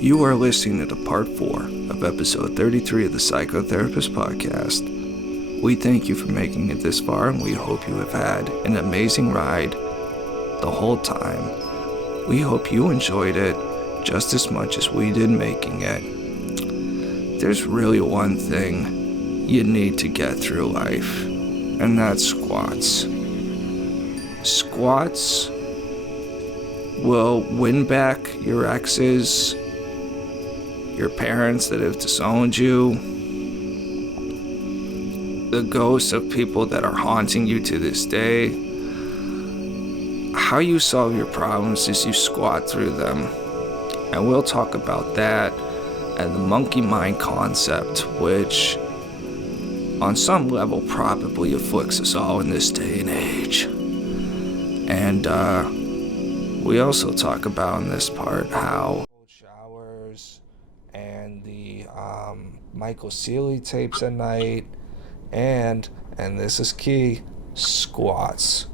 You are listening to part 4 of episode 33 of the Psychotherapist Podcast. We thank you for making it this far, and we hope you have had an amazing ride the whole time. We hope you enjoyed it just as much as we did making it. There's really one thing you need to get through life, and that's squats. Squats will win back your exes, your parents that have disowned you, the ghosts of people that are haunting you to this day. How you solve your problems is you squat through them. And we'll talk about that and the monkey mind concept, which on some level probably afflicts us all in this day and age. And we also talk about in this part how showers and the Michael Sealy tapes at night, and this is key, squats.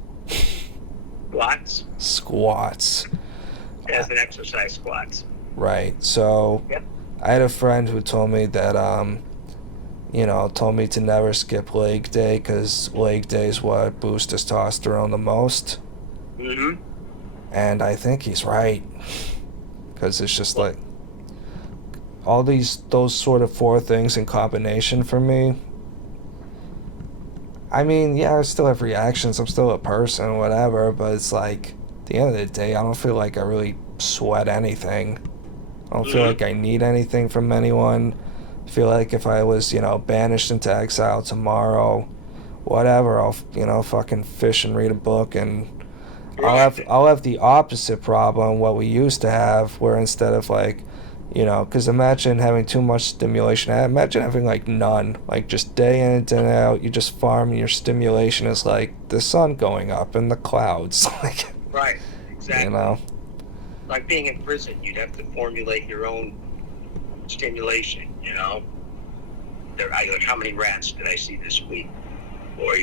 Squats. As an exercise, squats. Right. So, yep. I had a friend who told me that, told me to never skip leg day because leg day is what boosts testosterone the most. Mm-hmm. And I think he's right. Because it's just like, all those sort of 4 things in combination for me. I mean, yeah, I still have reactions. I'm still a person, whatever. But it's like, at the end of the day, I don't feel like I really sweat anything. I don't feel like I need anything from anyone. I feel like if I was, banished into exile tomorrow, whatever, I'll, fucking fish and read a book, and I'll have the opposite problem, what we used to have, where instead of like, because imagine having too much stimulation. Imagine having like none, like just day in and day out. You just farm, and your stimulation is like the sun going up and the clouds. Like, right, exactly. Like being in prison, you'd have to formulate your own stimulation. Like how many rats did I see this week, or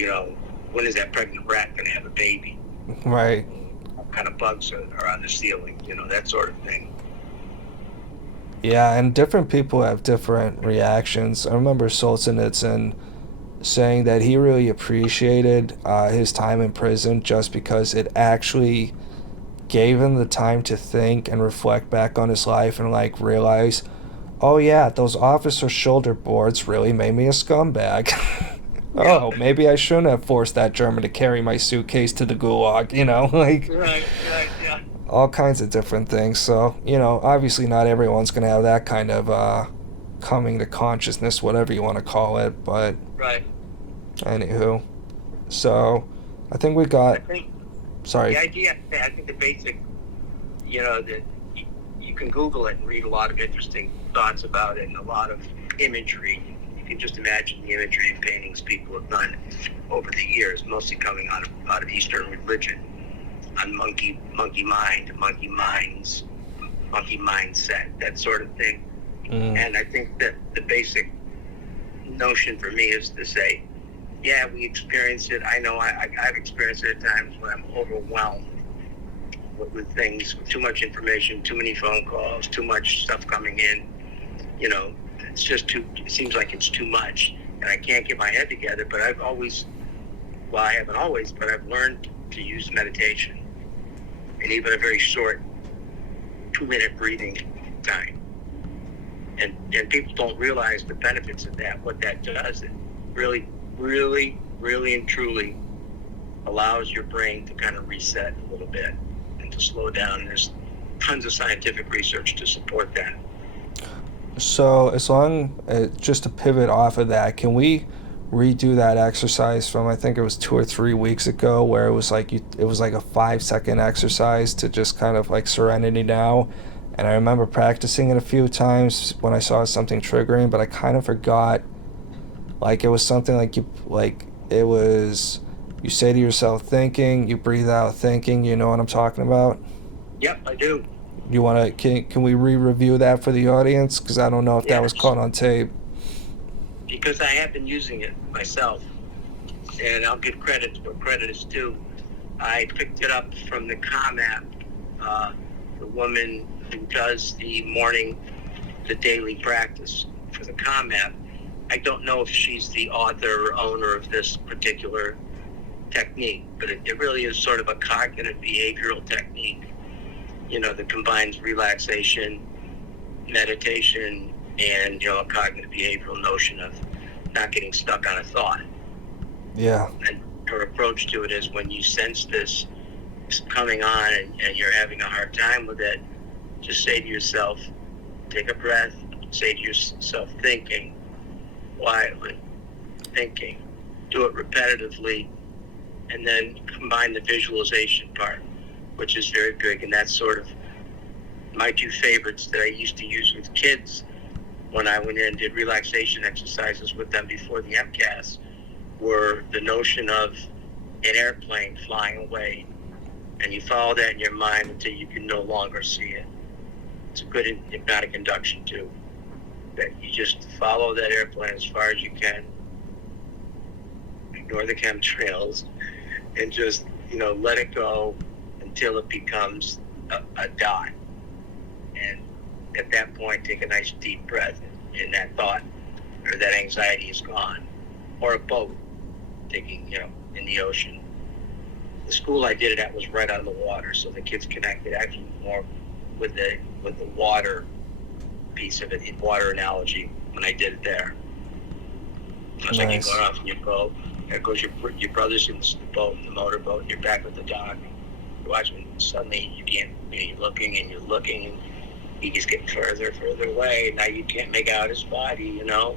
when is that pregnant rat going to have a baby? Right. What kind of bugs are on the ceiling? That sort of thing. Yeah, and different people have different reactions. I remember Solzhenitsyn saying that he really appreciated his time in prison just because it actually gave him the time to think and reflect back on his life and like realize, oh yeah, those officer shoulder boards really made me a scumbag. Oh, maybe I shouldn't have forced that German to carry my suitcase to the gulag, like... Right, yeah. All kinds of different things. So, obviously not everyone's going to have that kind of coming to consciousness, whatever you want to call it, but... Right. Anywho. So, I think we got... Sorry. The idea, I think the basic, that you can Google it and read a lot of interesting thoughts about it and a lot of imagery. You can just imagine the imagery and paintings people have done over the years, mostly coming out of Eastern religion, on monkey mind, monkey minds, monkey mindset, that sort of thing. And I think that the basic notion for me is to say, yeah, we experience it. I know I've experienced it at times when I'm overwhelmed with things, with too much information, too many phone calls, too much stuff coming in. It's just it seems like it's too much, and I can't get my head together. But I haven't always, but I've learned to use meditation, and even a very short 2-minute breathing time. And people don't realize the benefits of that, what that does. It really, really, really and truly allows your brain to kind of reset a little bit and to slow down. And there's tons of scientific research to support that. So just to pivot off of that, can we redo that exercise from, I think it was 2 or 3 weeks ago, where it was like a 5-second exercise to just kind of like Serenity Now? And I remember practicing it a few times when I saw something triggering, but I kind of forgot. Like, it was something like you say to yourself thinking, you breathe out thinking. You know what I'm talking about? Yep, I do. You want to, can we re-review that for the audience? Because I don't know if that was caught on tape. Because I have been using it myself, and I'll give credit where credit is due. I picked it up from the Calm app. The woman who does the daily practice for the COMAP. I don't know if she's the author or owner of this particular technique, but it really is sort of a cognitive behavioral technique, that combines relaxation, meditation, and, a cognitive behavioral notion of not getting stuck on a thought. Yeah. And her approach to it is when you sense this coming on and you're having a hard time with it, just say to yourself, take a breath, say to yourself, thinking, quietly, thinking, do it repetitively, and then combine the visualization part, which is very big. And that's sort of my two favorites that I used to use with kids when I went in and did relaxation exercises with them before the MCAS, were the notion of an airplane flying away, and you follow that in your mind until you can no longer see it. It's a good hypnotic induction too, that you just follow that airplane as far as you can, ignore the chemtrails, and just let it go until it becomes a dot. And at that point, take a nice deep breath, and that thought or that anxiety is gone. Or a boat taking, in the ocean. The school I did it at was right on the water, so the kids connected actually more with the water piece of it, the water analogy, when I did it there. It's like you're going off in your boat. There goes your brother's in the boat, in the motorboat, and you're back with the dog. You're watching, and suddenly you can't, you're looking, and he just getting further and further away. Now you can't make out his body, Now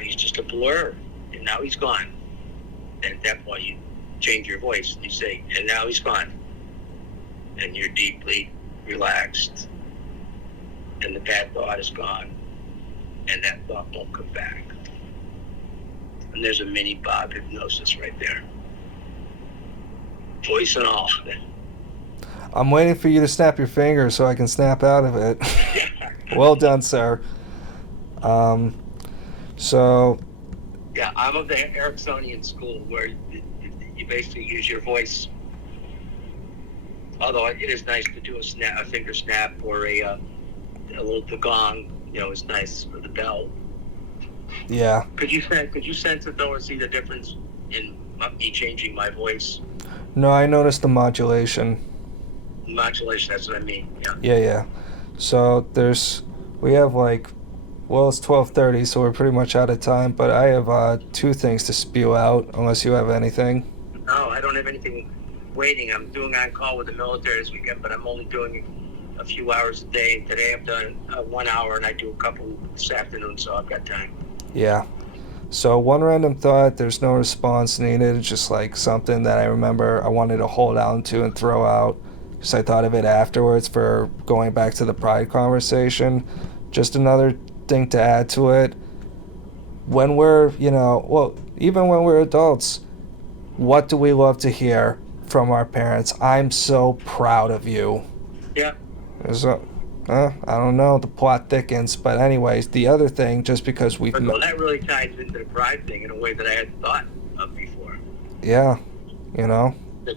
he's just a blur, and now he's gone. And at that point, you change your voice, and you say, and now he's gone. And you're deeply relaxed, and the bad thought is gone, and that thought won't come back. And there's a mini Bob hypnosis right there. Voice and all. I'm waiting for you to snap your fingers so I can snap out of it. Well done, sir. So... Yeah, I'm of the Ericksonian school where you basically use your voice. Although it is nice to do a finger snap, or a little gong, is nice, for the bell. Yeah. Could you sense it though, or see the difference in me changing my voice? No, I noticed the modulation. Modulation, that's what I mean. Yeah. So we have it's 12:30, so we're pretty much out of time, but I have two things to spew out, unless you have anything. No, I don't have anything waiting. I'm doing on call with the military this weekend, but I'm only doing a few hours a day. Today I've done 1 hour, and I do a couple this afternoon, so I've got time. Yeah. So one random thought, there's no response needed. It's just something that I remember I wanted to hold on to and throw out, because I thought of it afterwards for going back to the pride conversation. Just another thing to add to it. When we're, even when we're adults, what do we love to hear from our parents? I'm so proud of you. Yeah. I don't know, the plot thickens, but anyways, the other thing, just because we've... Well, that really ties into the pride thing in a way that I hadn't thought of before. Yeah,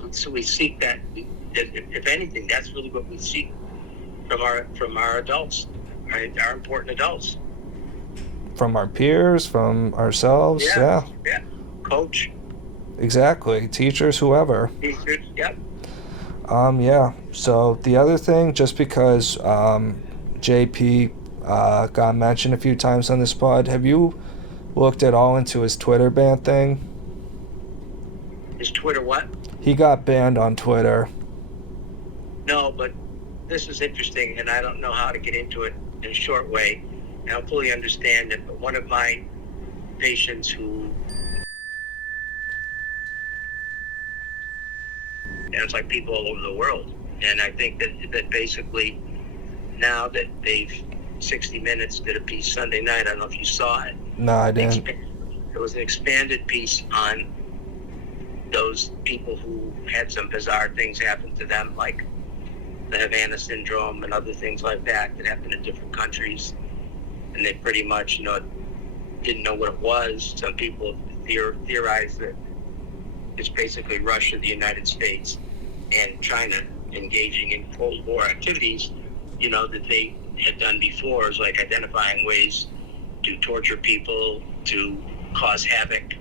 So we seek that, if anything, that's really what we seek from our adults, our important adults. From our peers, from ourselves, yeah. Coach. Exactly, teachers, whoever. Teachers, yep. Yeah, so the other thing, just because JP got mentioned a few times on this pod, have you looked at all into his Twitter ban thing? His Twitter what? He got banned on Twitter. No, but this is interesting, and I don't know how to get into it in a short way, and I'll fully understand it, but one of my patients who... And it's like people all over the world. And I think that basically, now that 60 Minutes did a piece Sunday night, I don't know if you saw it. No, I didn't. It was an expanded piece on those people who had some bizarre things happen to them, like the Havana syndrome and other things like that happened in different countries. And they pretty much, didn't know what it was. Some people theorized that it's basically Russia, the United States, and China engaging in Cold War activities that they had done before, is like identifying ways to torture people, to cause havoc.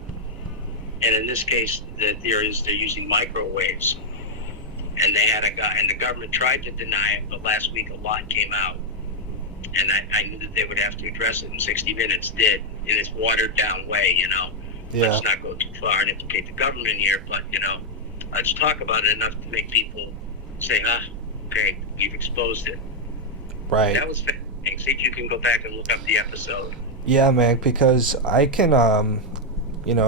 And in this case, the theory is they're using microwaves. And they had a guy, and the government tried to deny it, but last week a lot came out. And I knew that they would have to address it, and 60 Minutes did, in its watered down way, Yeah. Let's not go too far and implicate the government here, but, let's talk about it enough to make people say, okay, we've exposed it. Right. That was fascinating. See if you can go back and look up the episode. Yeah, man, because I can,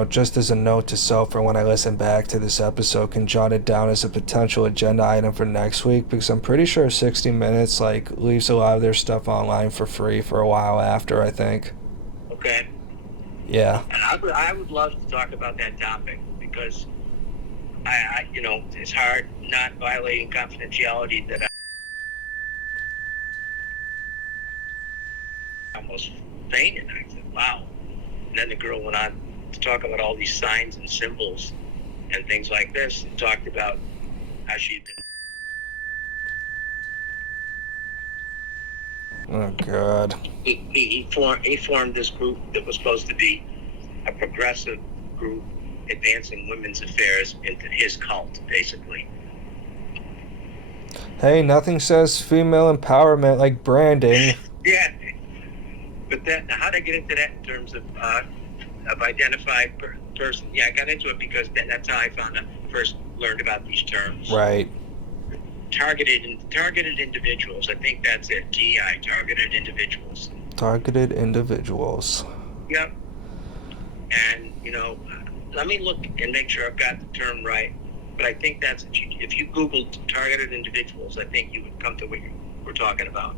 just as a note to self for when I listen back to this episode, can jot it down as a potential agenda item for next week, because I'm pretty sure 60 Minutes, leaves a lot of their stuff online for free for a while after, I think. Okay. Yeah. And I would love to talk about that topic, because it's hard not violating confidentiality that I almost fainted. I said, wow. And then the girl went on to talk about all these signs and symbols and things like this, and talked about how she'd been. Oh, God. He formed this group that was supposed to be a progressive group advancing women's affairs into his cult, basically. Hey, nothing says female empowerment like branding. Yeah. But how'd I get into that in terms of identified person? Yeah, I got into it because that's how I first learned about these terms. Right. Targeted individuals. I think that's it. TI, targeted individuals. Targeted individuals. Yep. And, let me look and make sure I've got the term right. But I think that's, if you Googled targeted individuals, I think you would come to what we're talking about.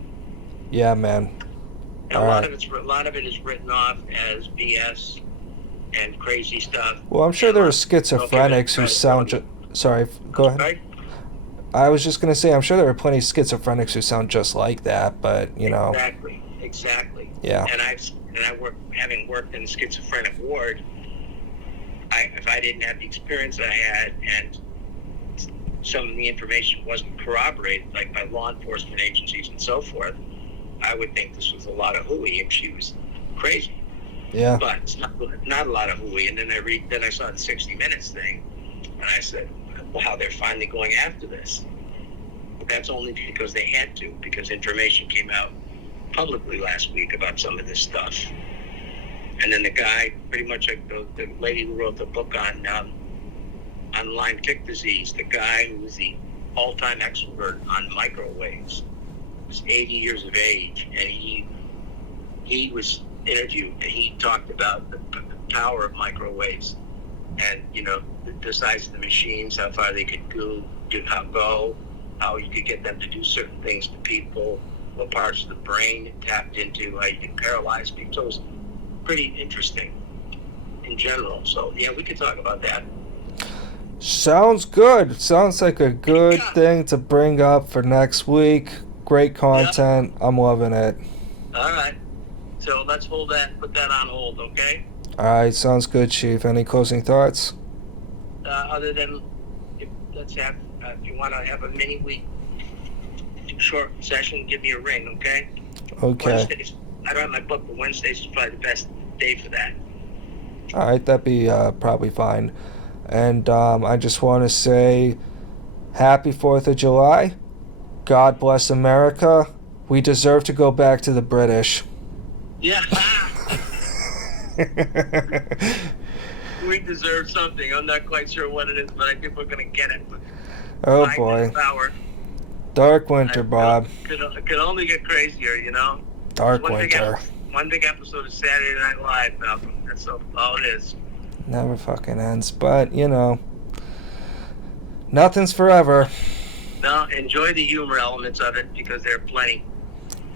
Yeah, man. And a lot of it is written off as BS and crazy stuff. Well, I'm sure there are schizophrenics who sound sorry, go ahead. Right? I was just going to say, I'm sure there are plenty of schizophrenics who sound just like that, but, Exactly. Yeah. And having worked in the schizophrenic ward, if I didn't have the experience I had, and some of the information wasn't corroborated, like by law enforcement agencies and so forth, I would think this was a lot of hooey if she was crazy. Yeah. But it's not a lot of hooey. And then I saw the 60 Minutes thing, and I said, wow, they're finally going after this. But that's only because they had to, because information came out publicly last week about some of this stuff. And then the guy, pretty much like the lady who wrote the book on Lyme tick disease, the guy who was the all-time expert on microwaves, was 80 years of age, and he was interviewed, and he talked about the power of microwaves, and the size of the machines, how far they could go, how you could get them to do certain things to people, what parts of the brain it tapped into, how you could paralyze people. So it was pretty interesting in general. So yeah, we could talk about that. Sounds good. Sounds like a good thing to bring up for next week. Great content. Yep. I'm loving it. All right. So let's put that on hold, okay? All right. Sounds good, Chief. Any closing thoughts? Other than, if you want to have a mini week short session, give me a ring, okay? Okay. Wednesdays, I don't have my book, but Wednesdays is probably the best day for that. All right. That'd be probably fine. And I just want to say happy 4th of July. God bless America. We deserve to go back to the British. Yeah. We deserve something. I'm not quite sure what it is, but I think we're going to get it. Oh, boy. Dark winter, Bob. It could only get crazier, Dark winter. One big episode of Saturday Night Live, Malcolm. That's all it is. Never fucking ends. But, nothing's forever. No, enjoy the humor elements of it, because there are plenty.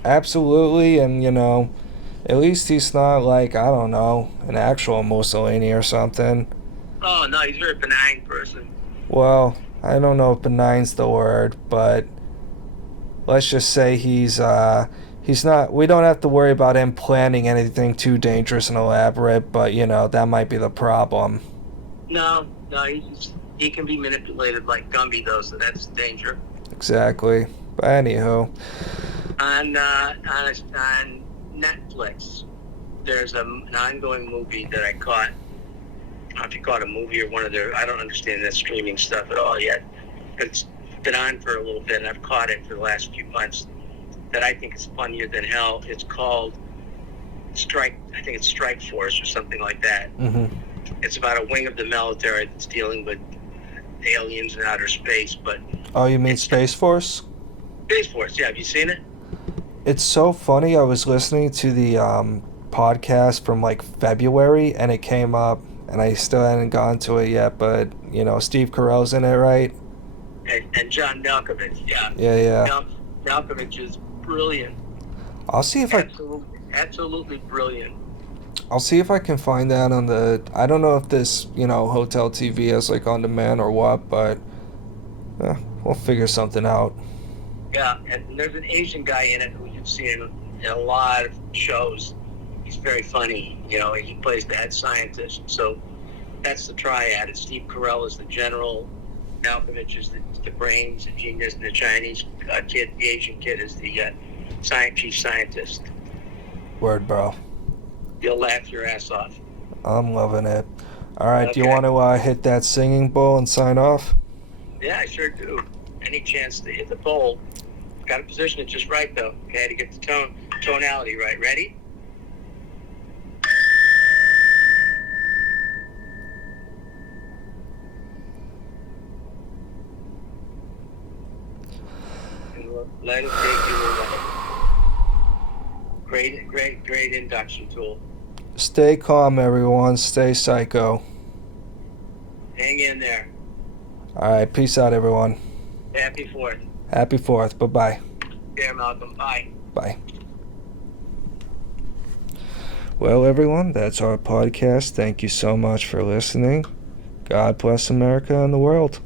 Absolutely, and, at least he's not like, I don't know, an actual Mussolini or something. Oh, no, he's a very benign person. Well, I don't know if benign's the word, but let's just say he's not, we don't have to worry about him planning anything too dangerous and elaborate, but, that might be the problem. No, he can be manipulated like Gumby, though, so that's danger. Exactly. But anywho, On Netflix, there's an ongoing movie that I caught. I don't know if you caught a movie or one of their. I don't understand that streaming stuff at all yet. But it's been on for a little bit, and I've caught it for the last few months. That I think is funnier than hell. It's called Strike. I think it's Strike Force or something like that. Mm-hmm. It's about a wing of the military that's dealing with aliens in outer space. But Oh, you mean Space Force? Space Force, yeah. Have you seen it? It's so funny. I was listening to the podcast from like February, and it came up, and I still hadn't gone to it yet. But Steve Carell's in it, right? And John Malkovich, yeah. Yeah. Malkovich is brilliant. I'll see if Absolutely brilliant. I'll see if I can find that on the. I don't know if this Hotel TV is like on demand or what, but we'll figure something out. Yeah, and there's an Asian guy in it who you've seen in a lot of shows. He's very funny, he plays the head scientist. So that's the triad. It's Steve Carell is the general, Malkovich is the brains, the genius, and the Chinese kid, the Asian kid is the chief scientist. Word, bro. You'll laugh your ass off. I'm loving it. All right, Okay. Do you want to hit that singing bowl and sign off? Yeah, I sure do. Any chance to hit the bowl. Got to position it just right, though. Okay, to get the tonality right. Ready? And let it take you away. Great induction tool. Stay calm, everyone. Stay psycho. Hang in there. All right, peace out, everyone. Happy 4th. Happy 4th. Bye-bye. Yeah, Malcolm. Bye. Bye. Well, everyone, that's our podcast. Thank you so much for listening. God bless America and the world.